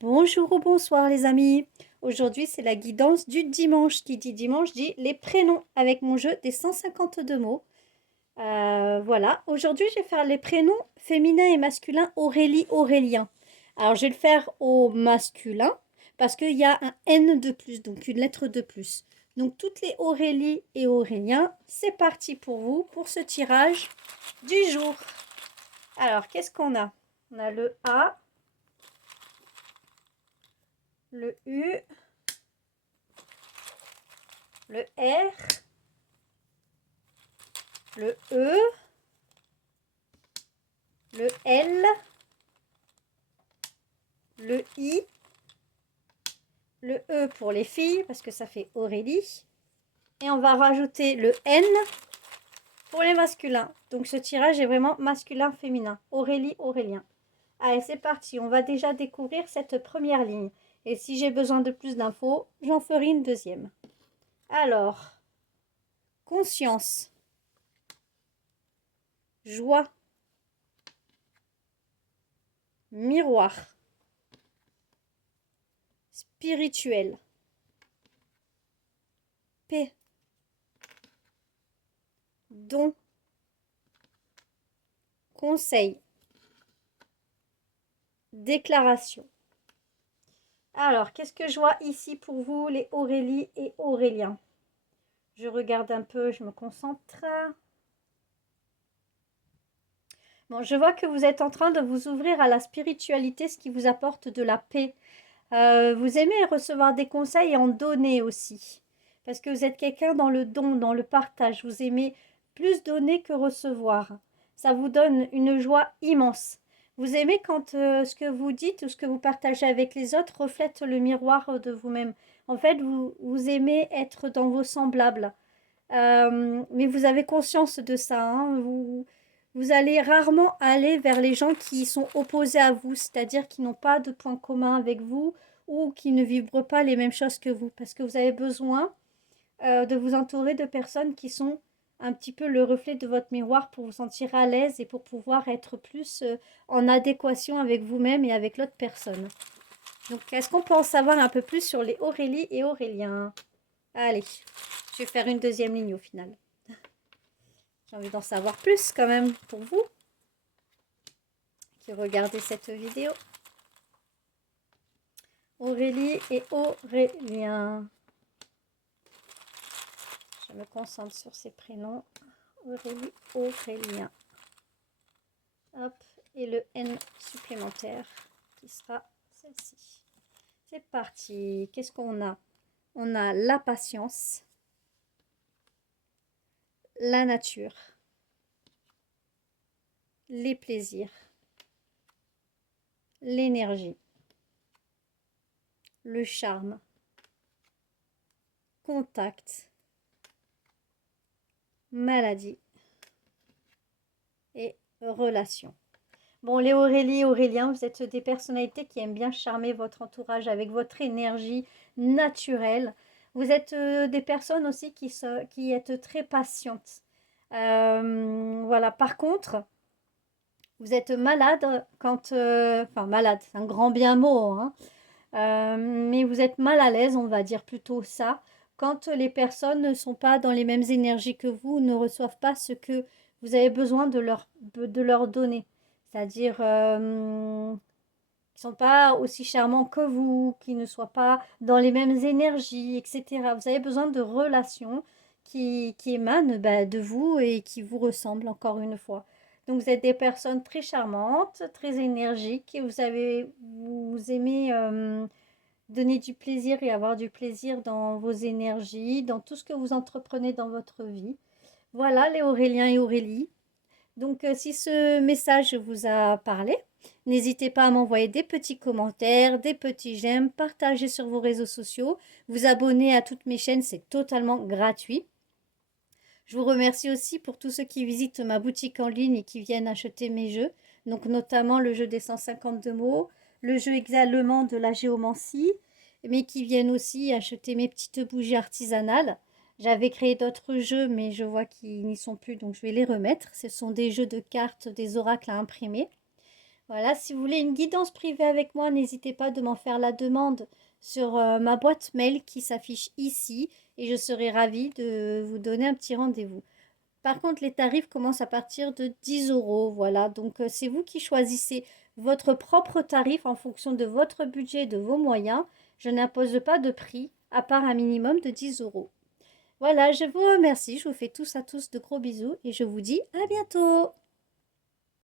Bonjour ou bonsoir les amis. Aujourd'hui c'est la guidance du dimanche. Qui dit dimanche dit les prénoms avec mon jeu des 152 mots. Voilà, aujourd'hui je vais faire les prénoms féminins et masculins Aurélie, Aurélien. Alors je vais le faire au masculin parce qu'il y a un N de plus, donc une lettre de plus. Donc toutes les Aurélie et Aurélien, c'est parti pour vous pour ce tirage du jour. Alors qu'est-ce qu'on a? On a le A, le U, le R, le E, le L, le I, le E pour les filles parce que ça fait Aurélie. Et on va rajouter le N pour les masculins. Donc ce tirage est vraiment masculin-féminin. Aurélie, Aurélien. Allez, c'est parti. On va déjà découvrir cette première ligne. Et si j'ai besoin de plus d'infos, j'en ferai une deuxième. Alors, conscience, joie, miroir, spirituel, paix, don, conseil, déclaration. Alors, qu'est-ce que je vois ici pour vous, les Aurélie et Aurélien? Je regarde un peu, je me concentre. Bon, je vois que vous êtes en train de vous ouvrir à la spiritualité, ce qui vous apporte de la paix. Vous aimez recevoir des conseils et en donner aussi. Parce que vous êtes quelqu'un dans le don, dans le partage. Vous aimez plus donner que recevoir. Ça vous donne une joie immense. Vous aimez quand ce que vous dites ou ce que vous partagez avec les autres reflète le miroir de vous-même. En fait, vous aimez être dans vos semblables. Mais vous avez conscience de ça, hein. Vous allez rarement aller vers les gens qui sont opposés à vous, c'est-à-dire qui n'ont pas de point commun avec vous ou qui ne vibrent pas les mêmes choses que vous, parce que vous avez besoin de vous entourer de personnes qui sont un petit peu le reflet de votre miroir pour vous sentir à l'aise et pour pouvoir être plus en adéquation avec vous-même et avec l'autre personne. Donc, est-ce qu'on peut en savoir un peu plus sur les Aurélie et Aurélien? Allez, je vais faire une deuxième ligne au final. J'ai envie d'en savoir plus quand même pour vous qui regardez cette vidéo. Aurélie et Aurélien. Je me concentre sur ces prénoms. Aurélie, Aurélien. Hop, et le N supplémentaire qui sera celle-ci. C'est parti. Qu'est-ce qu'on a? On a la patience, la nature, les plaisirs, l'énergie, le charme, contact, maladie et relation. Bon, les Aurélie, Aurélien, vous êtes des personnalités qui aiment bien charmer votre entourage avec votre énergie naturelle. Vous êtes des personnes aussi qui êtes très patientes. Voilà, par contre, vous êtes malade quand... enfin, malade, c'est un grand bien mot, hein. Mais vous êtes mal à l'aise, on va dire plutôt ça, quand les personnes ne sont pas dans les mêmes énergies que vous, ne reçoivent pas ce que vous avez besoin de leur donner. C'est-à-dire qui ne sont pas aussi charmants que vous, qui ne soient pas dans les mêmes énergies, etc. Vous avez besoin de relations qui émanent de vous et qui vous ressemblent encore une fois. Donc vous êtes des personnes très charmantes, très énergiques et vous aimez donner du plaisir et avoir du plaisir dans vos énergies, dans tout ce que vous entreprenez dans votre vie. Voilà les Auréliens et Aurélie. Donc, si ce message vous a parlé, n'hésitez pas à m'envoyer des petits commentaires, des petits j'aime, partager sur vos réseaux sociaux, vous abonner à toutes mes chaînes, c'est totalement gratuit. Je vous remercie aussi pour tous ceux qui visitent ma boutique en ligne et qui viennent acheter mes jeux, donc notamment le jeu des 152 mots, le jeu également de la géomancie, mais qui viennent aussi acheter mes petites bougies artisanales. J'avais créé d'autres jeux, mais je vois qu'ils n'y sont plus, donc je vais les remettre. Ce sont des jeux de cartes, des oracles à imprimer. Voilà, si vous voulez une guidance privée avec moi, n'hésitez pas de m'en faire la demande sur ma boîte mail qui s'affiche ici et je serai ravie de vous donner un petit rendez-vous. Par contre, les tarifs commencent à partir de 10 euros, voilà. Donc, c'est vous qui choisissez votre propre tarif en fonction de votre budget et de vos moyens. Je n'impose pas de prix, à part un minimum de 10 euros. Voilà, je vous remercie. Je vous fais tous à tous de gros bisous et je vous dis à bientôt.